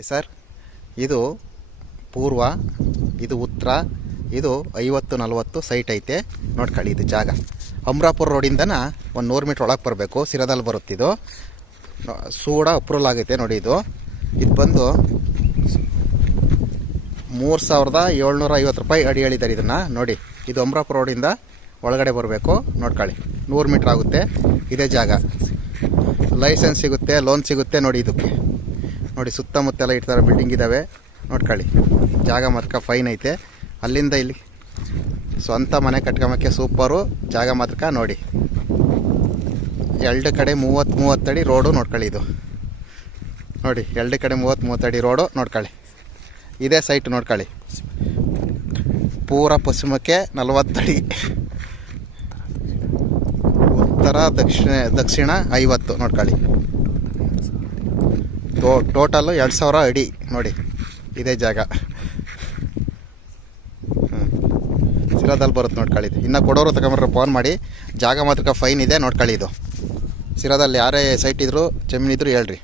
Sir, ಇದು ಪೂರ್ವ, ಇದು ಉತ್ತರ, ಇದು 50-40 ಸೈಟ್ ಐತೆ ನೋಡ್ಕೊಳ್ಳಿ. ಇದು ಜಾಗ ಅಮರಾಪುರ ರೋಡಿಂದನ ಒಂದು 100 ಮೀಟ್ರ್ ಒಳಗೆ ಬರಬೇಕು. ಸಿರದಲ್ಲಿ ಬರುತ್ತಿದ್ದು ಸೂಡ ಅಪ್ರೂವಲ್ ಆಗೈತೆ ನೋಡಿ. ಇದು ಬಂದು 3750 ರೂಪಾಯಿ ಅಡಿ ಹೇಳಿದ್ದಾರೆ ಇದನ್ನು ನೋಡಿ. ಇದು ಅಮರಾಪುರ ರೋಡಿಂದ ಒಳಗಡೆ ಬರಬೇಕು ನೋಡ್ಕೊಳ್ಳಿ. 100 ಮೀಟ್ರ್ ಆಗುತ್ತೆ. ಇದೇ ಜಾಗ. ಲೈಸೆನ್ಸ್ ಸಿಗುತ್ತೆ, ಲೋನ್ ಸಿಗುತ್ತೆ ನೋಡಿ. ಇದಕ್ಕೆ ನೋಡಿ ಸುತ್ತಮುತ್ತೆಲ್ಲ ಇಡ್ತಾರೆ, ಬಿಲ್ಡಿಂಗ್ ಇದ್ದಾವೆ ನೋಡ್ಕೊಳ್ಳಿ. ಜಾಗ ಮಾತ್ರ ಫೈನ್ ಐತೆ. ಅಲ್ಲಿಂದ ಇಲ್ಲಿ ಸ್ವಂತ ಮನೆ ಕಟ್ಕೊಂಬಕ್ಕೆ ಸೂಪರು ಜಾಗ ಮಾತ್ರ ನೋಡಿ. ಎರಡು ಕಡೆ 30 ಅಡಿ ರೋಡು ನೋಡ್ಕೊಳ್ಳಿ. ಇದು ನೋಡಿ, ಎರಡು ಕಡೆ 30 ಅಡಿ ರೋಡು ನೋಡ್ಕೊಳ್ಳಿ. ಇದೇ ಸೈಟ್ ನೋಡ್ಕೊಳ್ಳಿ. ಪೂರ ಪಶ್ಚಿಮಕ್ಕೆ 40 ಅಡಿ, ಉತ್ತರ ದಕ್ಷಿಣ 50 ನೋಡ್ಕೊಳ್ಳಿ. ಟೋಟಲ್ಲು 2000 ಅಡಿ ನೋಡಿ. ಇದೇ ಜಾಗ ಸಿರಾದಲ್ಲಿ ಬರುತ್ತೆ ನೋಡ್ಕೊಳ್ಳಿ. ಇನ್ನು ಕೊಡೋರು ತಗೊಂಡ್ರೆ ಫೋನ್ ಮಾಡಿ. ಜಾಗ ಮಾತ್ರ ಫೈನ್ ಇದೆ ನೋಡ್ಕೊಳ್ಳಿ. ಇದು ಸಿರಾದಲ್ಲಿ ಯಾರೇ ಸೈಟ್ ಇದ್ದರೂ ಜಮೀನಿದ್ರು ಹೇಳ್ರಿ.